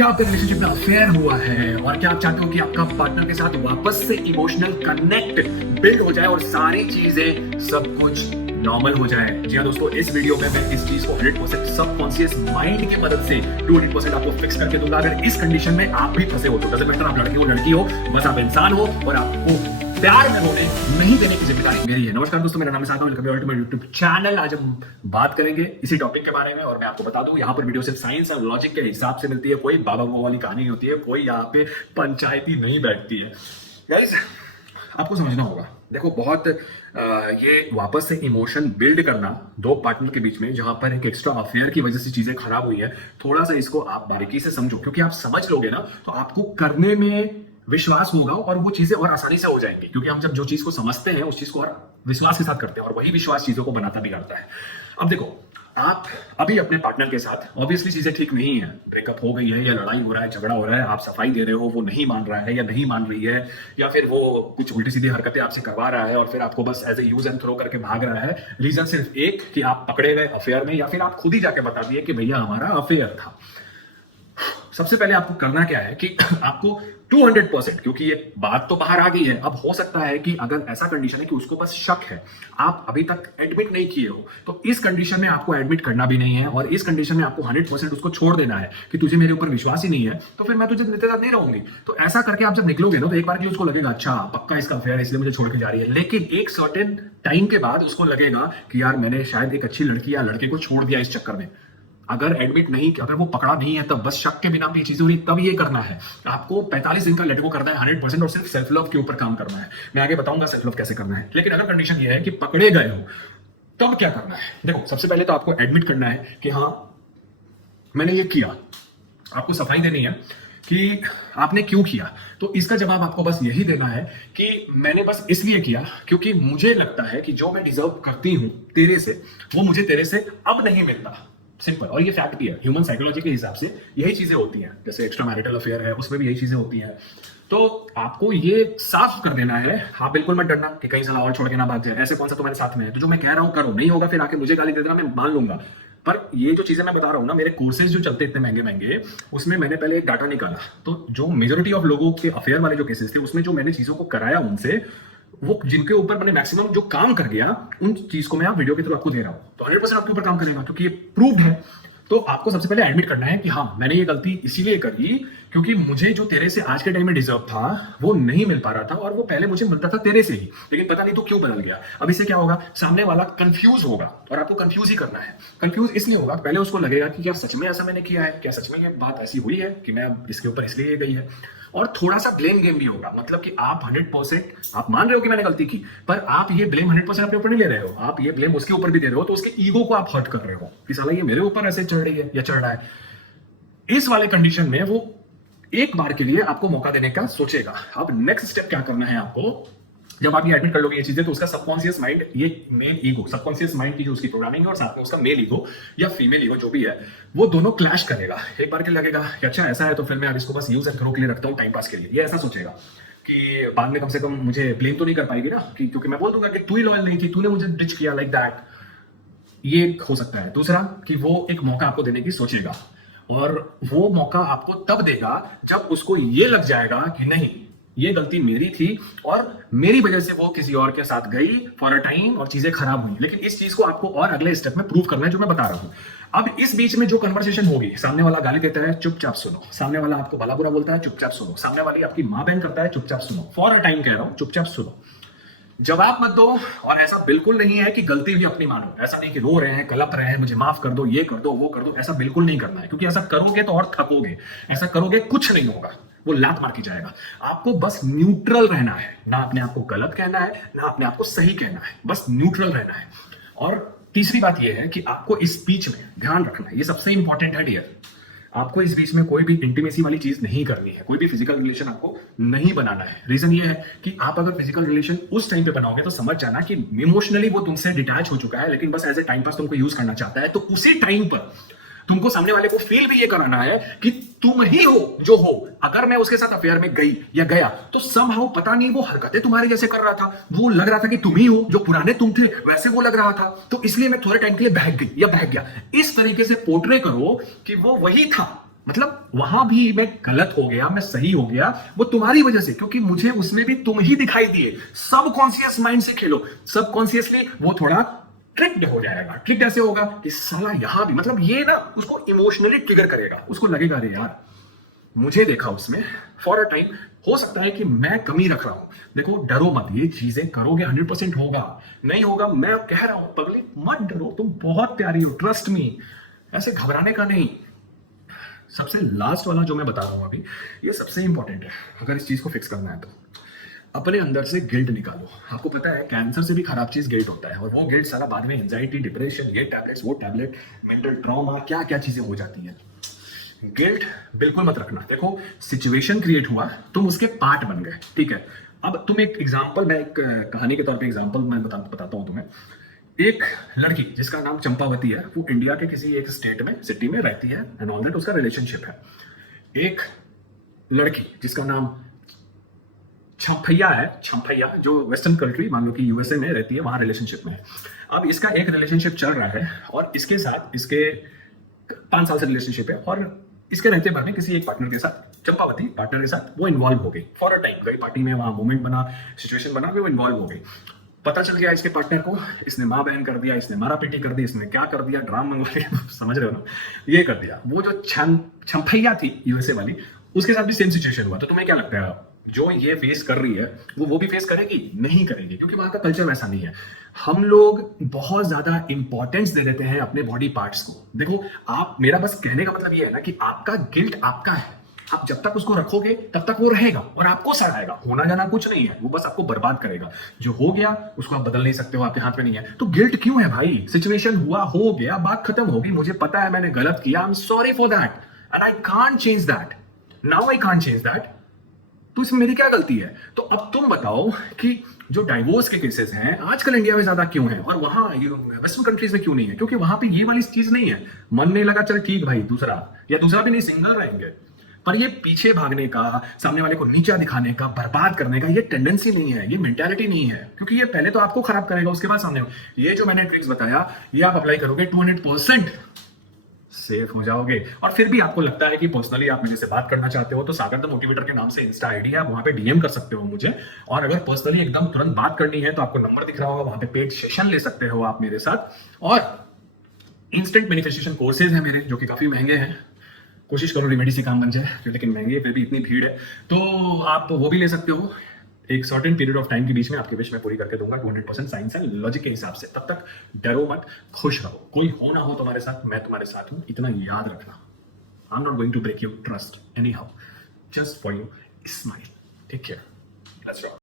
क्या आपके रिलेशनशिप में अफेयर हुआ है और क्या आप चाहते हो कि आपका पार्टनर के साथ वापस से इमोशनल कनेक्ट बिल्ड हो जाए और सारी चीजें सब कुछ नॉर्मल हो जाए। जी हाँ दोस्तों, इस वीडियो में मैं इस चीज को 100% सबकॉन्शियस माइंड की मदद से 200% आपको फिक्स करके दूंगा। अगर इस कंडीशन में आप भी फंसे हो तो डजंट मैटर आप लड़के हो लड़की हो, बस आप इंसान हो और आपको प्यार में होने नहीं देने की जिम्मेदारी मेरी है। नमस्कार दोस्तों, मेरा नाम है Sagar, welcome to ultimate YouTube channel. आज हम बात करेंगे इसी टॉपिक के बारे में और मैं आपको बता दूं, यहाँ पर वीडियो सिर्फ साइंस और लॉजिक के हिसाब से मिलती है। कोई बाबा बाबा वाली कहानी नहीं होती है, कोई यहाँ पे पंचायती नहीं बैठती है। गाइस, आपको समझना होगा, देखो बहुत ये वापस से इमोशन बिल्ड करना दो पार्टनर के बीच में, जहां पर एक एक्स्ट्रा अफेयर की वजह से चीजें खराब हुई है, थोड़ा सा इसको आप बारीकी से समझो, क्योंकि आप समझ लोगे ना तो आपको करने में विश्वास होगा और वो चीजें और आसानी से हो जाएंगी। क्योंकि हम जब जो चीज को समझते हैं उस चीज को और विश्वास के साथ करते हैं और वही विश्वास चीजों को बनाता भी करता है। अब देखो, आप अभी अपने पार्टनर के साथ ऑब्वियसली चीजें ठीक नहीं है, ब्रेकअप हो गई है या लड़ाई हो रहा है, झगड़ा हो रहा है, आप सफाई दे रहे हो, वो नहीं मान रहा है या नहीं मान रही है, या फिर वो कुछ उल्टी सीधी हरकतें आपसे करवा रहा है और फिर आपको बस as a use and throw करके भाग रहा है। रीजन सिर्फ एक कि आप पकड़े गए अफेयर में, या फिर आप खुद ही जाके बता दिए कि भैया हमारा अफेयर था। सबसे पहले आपको करना क्या है कि आपको 200%, क्योंकि ये बात तो बाहर आ गई है, अब हो सकता है कि अगर ऐसा कंडीशन है कि उसको बस शक है, आप अभी तक एडमिट नहीं किए हो, तो इस कंडीशन में आपको एडमिट करना भी नहीं है और इस कंडीशन में आपको 100% उसको छोड़ देना है कि तुझे मेरे ऊपर विश्वास ही नहीं है तो फिर मैं तुझे तेरे साथ नहीं रहूंगी। तो ऐसा करके आप जब निकलोगे ना तो एक बार के लिए उसको लगेगा अच्छा पक्का इसका अफेयर है इसलिए मुझे छोड़ के जा रही है, लेकिन एक सर्टेन टाइम के बाद उसको लगेगा कि यार मैंने शायद एक अच्छी लड़की या लड़के को छोड़ दिया इस चक्कर में। अगर एडमिट नहीं, अगर वो पकड़ा नहीं है तब बस शक के बिना भी चीजें हो रही, तब ये करना है आपको 45 दिन का लेट गो करना है 100% और सिर्फ सेल्फ लव के ऊपर काम करना है। मैं आगे बताऊंगा सेल्फ लव कैसे करना है, लेकिन अगर कंडीशन ये है कि पकड़े गए हो तब क्या करना है। देखो, सबसे पहले तो आपको एडमिट करना है कि हाँ मैंने ये किया। आपको सफाई देनी है कि आपने क्यों किया, तो इसका जवाब आपको बस यही देना है कि मैंने बस इसलिए किया क्योंकि मुझे लगता है कि जो मैं डिजर्व करती हूं तेरे से वो मुझे तेरे से अब नहीं मिलता। सिंपल, और ये फैक्ट भी है, ह्यूमन साइकोलॉजी के हिसाब से यही चीजें होती हैं। जैसे एक्स्ट्रा मैरिटल अफेयर है उसमें भी यही चीजें होती हैं। तो आपको ये साफ कर देना है, हाँ बिल्कुल मत डरना कि कहीं साला और छोड़ के ना भाग जाए, ऐसे कौन सा तुम्हारे साथ में है, तो जो मैं कह रहा हूँ करो, नहीं होगा फिर आके मुझे गाली दे देना, मैं मान लूंगा। पर ये जो चीजें मैं बता रहा हूँ ना, मेरे कोर्सेज जो चलते इतने महंगे महंगे, उसमें मैंने पहले एक डाटा निकाला, तो जो मेजोरिटी ऑफ लोगों के अफेयर वाले जो केसेस थे उसमें जो मैंने चीजों को कराया उनसे, वो जिनके ऊपर मैंने मैक्सिमम जो काम कर गया उन चीज को मैं आप वीडियो के थ्रू आपको दे रहा हूं, तो 100% आपके ऊपर काम करेगा क्योंकि ये प्रूव्ड है। तो आपको सबसे पहले एडमिट करना है कि हाँ मैंने ये गलती इसीलिए करी क्योंकि मुझे जो तेरे से आज के टाइम में डिजर्व था वो नहीं मिल पा रहा था और वो पहले मुझे मिलता था तेरे से ही, लेकिन पता नहीं तो क्यों बदल गया। अब इससे क्या होगा, सामने वाला कंफ्यूज होगा और आपको कंफ्यूज ही करना है। कंफ्यूज इसलिए होगा, पहले उसको लगेगा कि क्या सच में ऐसा मैंने किया है, क्या सच में ये बात ऐसी हुई है कि मैं इसके ऊपर इसलिए ये गई है। और थोड़ा सा ब्लेम गेम भी होगा, मतलब कि आप 100% आप मान रहे हो कि मैंने गलती की, पर आप ये ब्लेम 100% अपने ऊपर नहीं ले रहे हो, आप ये ब्लेम उसके ऊपर भी दे रहे हो, तो उसके ईगो को आप हर्ट कर रहे हो कि साला ये मेरे ऊपर ऐसे चढ़ रही है या चढ़ रहा है। इस वाले कंडीशन में वो एक बार के लिए आपको मौका देने का सोचेगा। अब नेक्स्ट स्टेप क्या करना है आपको, जब आप ये एडमिट कर लोगे ये चीजें, तो उसका सबकॉन्शियस माइंड, ये मेल ईगो, सबकॉन्शियस माइंड की जो उसकी प्रोग्रामिंग है और साथ में उसका मेल ईगो या फीमेल ईगो जो भी है, वो दोनों क्लैश करेगा। एक बार के लिए लगेगा कि अच्छा ऐसा है तो फिर मैं अब इसको बस यूज एंड थ्रो के लिए रखता हूँ टाइम पास के लिए, ये ऐसा सोचेगा कि बाद में कम से कम मुझे ब्लेम तो नहीं कर पाएगी ना, क्योंकि मैं बोल दूंगा कि तू ही लॉयल नहीं थी, तूने मुझे डिच किया, लाइक दैट। ये हो सकता है। दूसरा कि वो एक मौका आपको देने की सोचेगा और वो मौका आपको तब देगा जब उसको ये लग जाएगा कि नहीं ये गलती मेरी थी और मेरी वजह से वो किसी और के साथ गई फॉर अ टाइम और चीजें खराब हुई। लेकिन इस चीज को आपको और अगले स्टेप में प्रूव करना है जो मैं बता रहा हूं। अब इस बीच में जो कन्वर्सेशन होगी, सामने वाला गाली देता है चुपचाप सुनो, सामने वाला आपको भला बुरा बोलता है चुपचाप सुनो, सामने वाली आपकी मां बहन करता है चुपचाप सुनो, फॉर अ टाइम कह रहा हूं, चुपचाप सुनो, जवाब मत दो। और ऐसा बिल्कुल नहीं है कि गलती भी अपनी मानो, ऐसा नहीं कि रो रहे हैं कलप रहे हैं मुझे माफ कर दो, ये कर दो वो कर दो, ऐसा बिल्कुल नहीं करना है, क्योंकि ऐसा करोगे तो और थकोगे, ऐसा करोगे कुछ नहीं होगा, वो लात मार के जाएगा। आपको बस न्यूट्रल रहना है, ना अपने आप को गलत कहना है ना अपने आप को सही कहना है, बस न्यूट्रल रहना है। और तीसरी बात यह है कि आपको इस स्पीच में ध्यान रखना है, ये सबसे इंपॉर्टेंट है डियर, आपको इस बीच में कोई भी इंटीमेसी वाली चीज नहीं करनी है, कोई भी फिजिकल रिलेशन आपको नहीं बनाना है। रीजन ये है कि आप अगर फिजिकल रिलेशन उस टाइम पे बनाओगे तो समझ जाना कि इमोशनली वो तुमसे डिटैच हो चुका है, लेकिन बस एज ए टाइम पास तुमको यूज करना चाहता है। तो उसी टाइम पर तुमको सामने वाले को फील भी ये कराना है कि तुम ही हो जो हो। अगर मैं उसके साथ अफेयर में गई या गया तो समहाउ पता नहीं वो हरकतें तुम्हारे जैसे कर रहा था, वो लग रहा था कि तुम ही हो जो पुराने तुम थे, वैसे वो लग रहा था, तो इसलिए मैं थोड़े टाइम के लिए बहक गई या बहक गया। इस तरीके से पोर्ट्रे करो कि वो वही था मतलब वहां भी मैं गलत हो गया, मैं सही हो गया, वो तुम्हारी वजह से, क्योंकि मुझे उसमें भी तुम ही दिखाई दिए। सब कॉन्शियस माइंड से खेलो, सब कॉन्शियसली वो थोड़ा ट्रिक्ड हो जाएगा। ट्रिक्ड ऐसे होगा कि साला यहां भी, मतलब ये ना उसको इमोशनली ट्रिगर करेगा, उसको लगेगा अरे यार मुझे देखा उसमें फॉर अ टाइम, हो सकता है कि मैं कमी रख रहा हूं। देखो डरो मत, ये चीजें करोगे 100% होगा, नहीं होगा मैं कह रहा हूं पब्लिक मत डरो, तुम बहुत प्यारी हो, ट्रस्ट मी, ऐसे घबराने का नहीं। सबसे लास्ट वाला जो मैं बता रहा हूं अभी, ये सबसे इंपॉर्टेंट है अगर इस चीज को फिक्स करना है तो। अपने अंदर से गिल्ट निकालो। आपको पता है कैंसर से भी खराब चीज गिल्ट होता है, और वो गिल्ट सारा बाद में एंजाइटी, डिप्रेशन, ये टैबलेट्स, वो टैबलेट, मेंटल ट्रॉमा, क्या क्या चीजें हो जाती हैं। गिल्ट बिल्कुल मत रखना। देखो सिचुएशन क्रिएट हुआ, तुम उसके पार्ट बन गए, ठीक है। अब तुम एक एग्जांपल, मैं एक कहानी के तौर पे एग्जांपल मैं बताता हूं तुम्हें। एक लड़की जिसका नाम चंपावती है, वो इंडिया के किसी एक स्टेट में, सिटी में रहती है एंड ऑल दैट, उसका रिलेशनशिप है। एक लड़की जिसका नाम छपैया है, छपैया, जो वेस्टर्न कंट्री मान लो कि यूएसए में रहती है, वहां रिलेशनशिप में है। अब इसका एक रिलेशनशिप चल रहा है और इसके साथ इसके 5 साल से रिलेशनशिप है, और इसके रहते भर में किसी एक पार्टनर के साथ, चंपावती पार्टनर के साथ वो इन्वॉल्व हो गई फॉर अ टाइम। गई पार्टी में, वहां मोमेंट बना, सिचुएशन बना, वो इन्वॉल्व हो गई। पता चल गया इसके पार्टनर को, इसने माँ बहन कर दिया, इसने मारा पीटी कर दी, इसने क्या कर दिया, ड्राम मंगवा लिया, समझ रहे हो ना, ये कर दिया। वो जो छपैया थी यूएसए वाली, उसके साथ भी सेम सिचुएशन हुआ। तो तुम्हें क्या लगता है जो ये फेस कर रही है वो भी फेस करेगी? नहीं करेगी, क्योंकि वहां का कल्चर वैसा नहीं है। हम लोग बहुत ज्यादा इंपॉर्टेंस दे देते हैं अपने बॉडी पार्ट्स को। देखो आप, मेरा बस कहने का मतलब ये है ना कि आपका गिल्ट आपका है, आप जब तक उसको रखोगे तब तक वो रहेगा और आपको सड़ाएगा। होना जाना कुछ नहीं है, वो बस आपको बर्बाद करेगा। जो हो गया उसको आप बदल नहीं सकते हो, आपके हाथ में नहीं है, तो गिल्ट क्यों है भाई? सिचुएशन हुआ, हो गया, बात खत्म होगी। मुझे पता है मैंने गलत किया, I am sorry for that and I can't change that, now I can't change that. तो इसमें मेरी क्या गलती है? तो अब तुम बताओ कि जो डाइवोर्स के केसेस हैं आजकल इंडिया में ज्यादा क्यों है और वहां वेस्टर्न कंट्रीज में क्यों नहीं है? क्योंकि वहां पे ये वाली चीज नहीं है। मन नहीं लगा, चल ठीक भाई, दूसरा, या दूसरा भी नहीं, सिंगल रहेंगे। पर ये पीछे भागने का, सामने वाले को नीचा दिखाने का, बर्बाद करने का, ये टेंडेंसी नहीं है, ये मेंटालिटी नहीं है। क्योंकि ये पहले तो आपको खराब करेगा, उसके बाद सामने। ये जो मैंने ट्रिक्स बताया, ये आप अप्लाई करोगे 200% सेफ हो जाओगे। और फिर भी आपको लगता है कि पर्सनली आप मेरे से बात करना चाहते हो, तो सागर द मोटिवेटर के नाम से इंस्टा आईडी है, आप वहां पे डीएम कर सकते हो मुझे। और अगर पर्सनली एकदम तुरंत बात करनी है तो आपको नंबर दिख रहा होगा, वहां पे पेड सेशन ले सकते हो आप मेरे साथ। और इंस्टेंट मैनिफेस्टेशन कोर्सेज हैं मेरे, जो कि काफी महंगे हैं। कोशिश करो रेमेडी से काम बन जाए, लेकिन महंगे, फिर भी इतनी भीड़ है, तो आप वो भी ले सकते हो। एक सर्टेन पीरियड ऑफ टाइम के बीच में आपकी विश मैं पूरी करके दूंगा 200% साइंस एंड लॉजिक के हिसाब से। तब तक डरो मत, खुश रहो। कोई हो ना हो तुम्हारे साथ, मैं तुम्हारे साथ हूं, इतना याद रखना। I am not going to break your trust anyhow, just for you smile. Take care, let's rock.